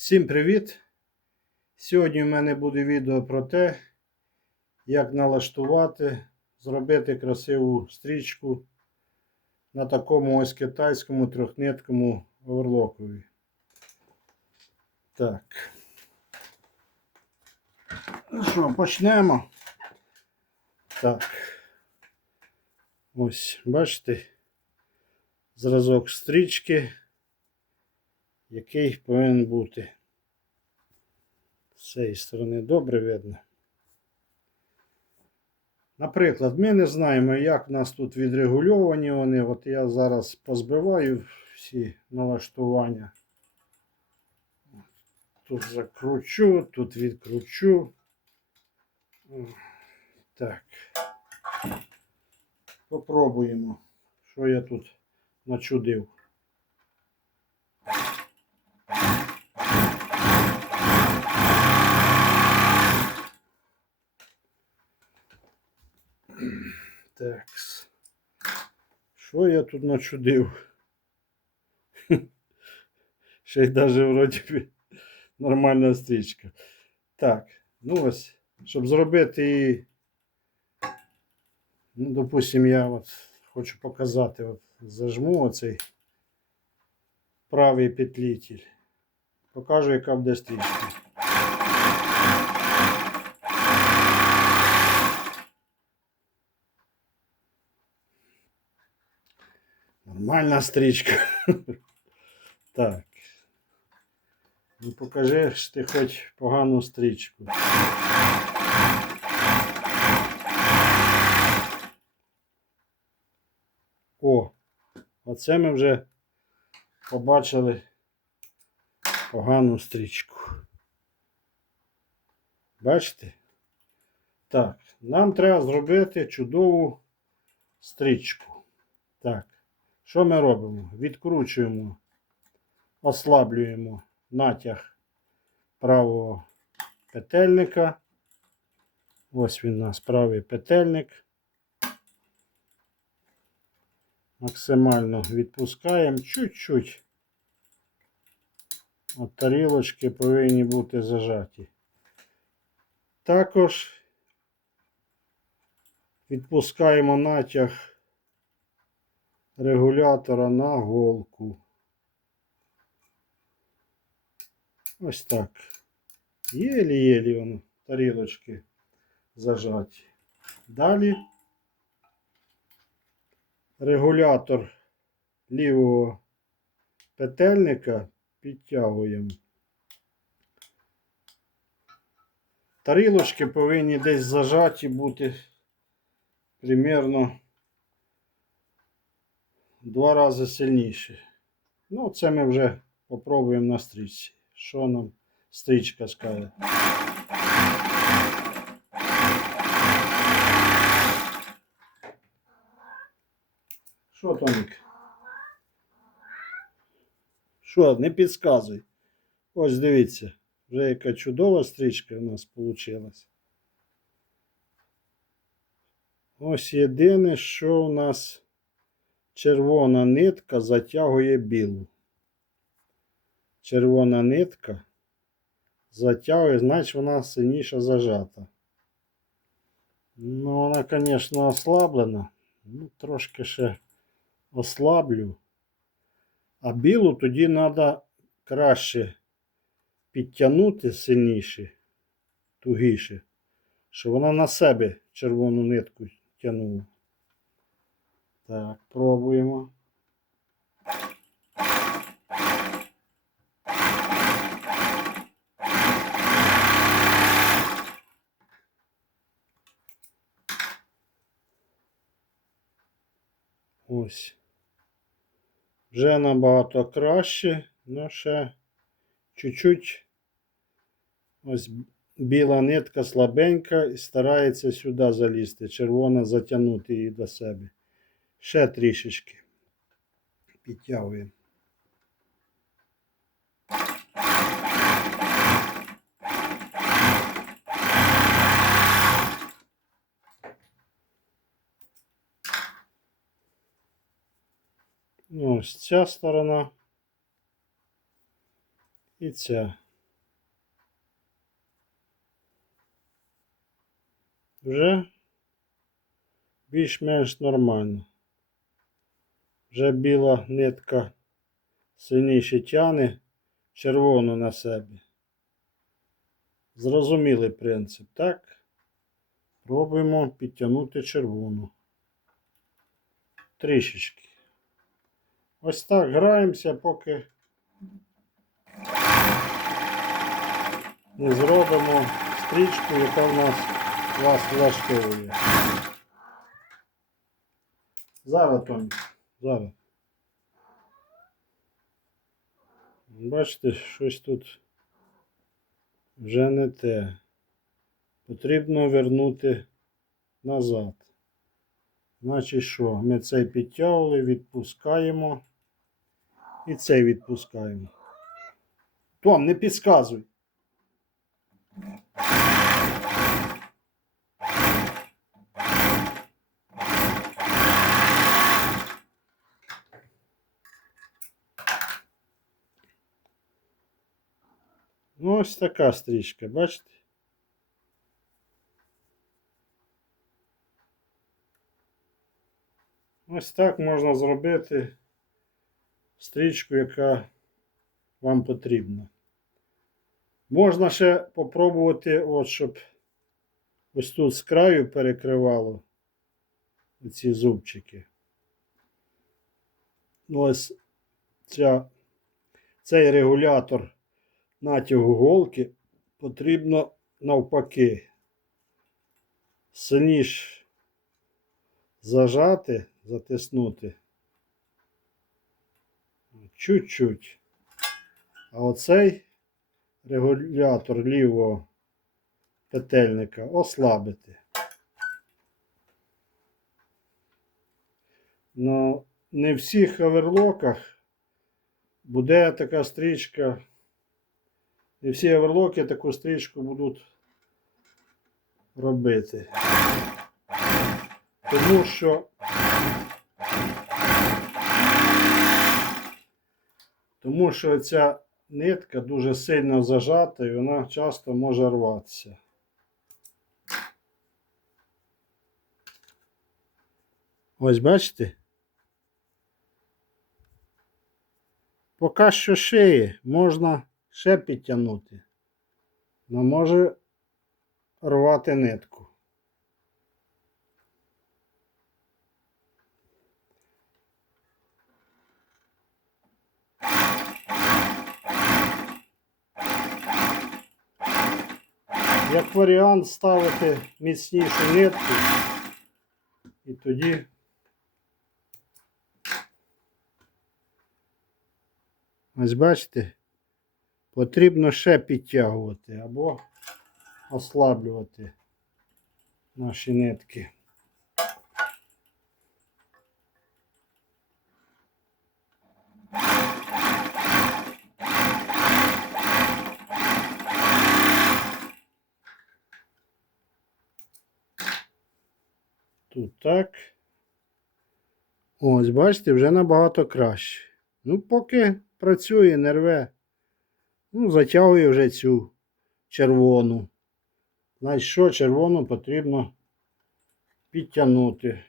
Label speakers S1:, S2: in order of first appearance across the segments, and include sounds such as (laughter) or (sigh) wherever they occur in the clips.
S1: Всім привіт! Сьогодні в мене буде відео про те, як налаштувати, зробити красиву стрічку на такому ось китайському трьохниткому оверлокові. Так. Ну що, почнемо. Так. Ось, бачите, зразок стрічки який повинен бути. З цієї сторони добре видно. Наприклад, ми не знаємо, як в нас тут відрегульовані вони. От я зараз позбиваю всі налаштування. Тут закручу, тут відкручу. Так. Попробуємо, що я тут начудив. Так. Що я тут начудив? Ще й даже вроді нормальна стрічка. Так, ну ось, щоб зробити ну, допустим, я от хочу показати, от зажму оцей правий петлітель. Покажу, яка буде стрічка. Нормальна стрічка. (laughs) Так. Ну покажи ж ти хоч погану стрічку. О, оце ми вже побачили погану стрічку. Бачите? Так, нам треба зробити чудову стрічку. Так. Що ми робимо? Відкручуємо, ослаблюємо натяг правого петельника. Ось він у нас правий петельник. Максимально відпускаємо чуть-чуть. От тарілочки повинні бути зажаті. Також відпускаємо натяг регулятора на голку. Ось так. Єлі-єлі воно тарілочки зажаті. Далі регулятор лівого петельника підтягуємо. Тарілочки повинні десь зажаті бути примерно два рази сильніше. Ну, це ми вже попробуємо на стрічці. Що нам стрічка скаже? Що, Томік? Що, не підказуй. Ось дивіться, вже яка чудова стрічка у нас вийшла. Ось єдине, що у нас червона нитка затягує білу. Червона нитка затягує, значить вона сильніше зажата. Ну, вона, звісно, ослаблена. Ну, трошки ще ослаблю. А білу тоді треба краще підтягнути сильніше, тугіше, щоб вона на себе червону нитку тягнула. Так, пробуємо. Ось. Вже набагато краще, але ще чуть-чуть ось біла нитка слабенька і старається сюди залізти. Червона затягнути її до себе. Ще трішечки підтягуємо. Ну, ось ця сторона і ця. Вже більш-менш нормально. Вже біла нитка сильніше тяне червону на себе. Зрозумілий принцип, так? Пробуємо підтягнути червону. Трішечки. Ось так граємося, поки не зробимо стрічку, яка в нас вас влаштовує. Зараз, Томі, зараз. Бачите, щось тут вже не те. Потрібно вернути назад. Значить що? Ми цей підтягували, відпускаємо. І цей відпускаємо. Том, не підказуй. Ну, ось така стрічка, бачите? Ось так можна зробити стрічку, яка вам потрібна. Можна ще попробувати, от, щоб ось тут з краю перекривало ці зубчики. Ну, ось ця, цей регулятор натягу голки потрібно навпаки сильніше зажати, затиснути. Чуть-чуть. А оцей регулятор лівого петельника ослабити. Но не в всіх оверлоках буде така стрічка. Не всі оверлоки таку стрічку будуть робити. Тому що тому що ця нитка дуже сильно зажата і вона часто може рватися. Ось бачите? Поки що шиє, можна ще підтягнути. Но може рвати нитку. Як варіант ставити міцнішу нитку і тоді ось бачите, потрібно ще підтягувати або ослаблювати наші нитки. Тут так. Ось, бачите, вже набагато краще. Ну, поки працює, не рве. Ну, затягує вже цю червону. Значить, що червону потрібно підтягнути.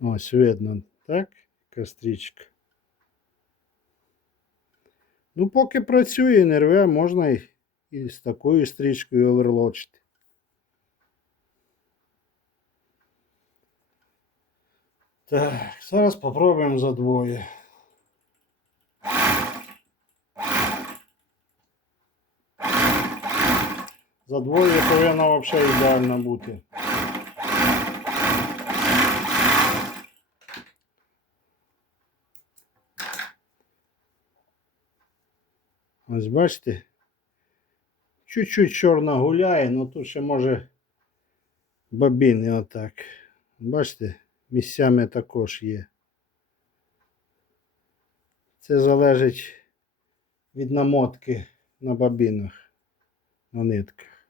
S1: Ось видно, так? Яка стрічка. Ну, поки працює, не рве, можна і, і з такою стрічкою оверлочити. Так, зараз попробуємо за двоє. За двоє повинна взагалі ідеально бути. Ось бачите? Чуть-чуть чорна гуляє, але тут ще може бобіни отак. Бачите, місцями також є. Це залежить від намотки на бобінах, на нитках.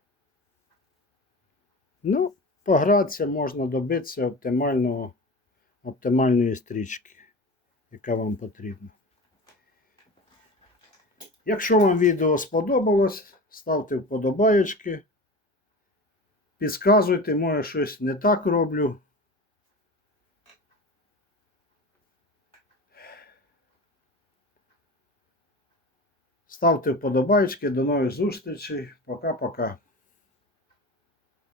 S1: Ну, погратися можна добитися оптимального, оптимальної стрічки, яка вам потрібна. Якщо вам відео сподобалось, ставте вподобаєчки. Підказуйте, може щось не так роблю. Ставте вподобайки. До нових зустрічей. Пока-пока.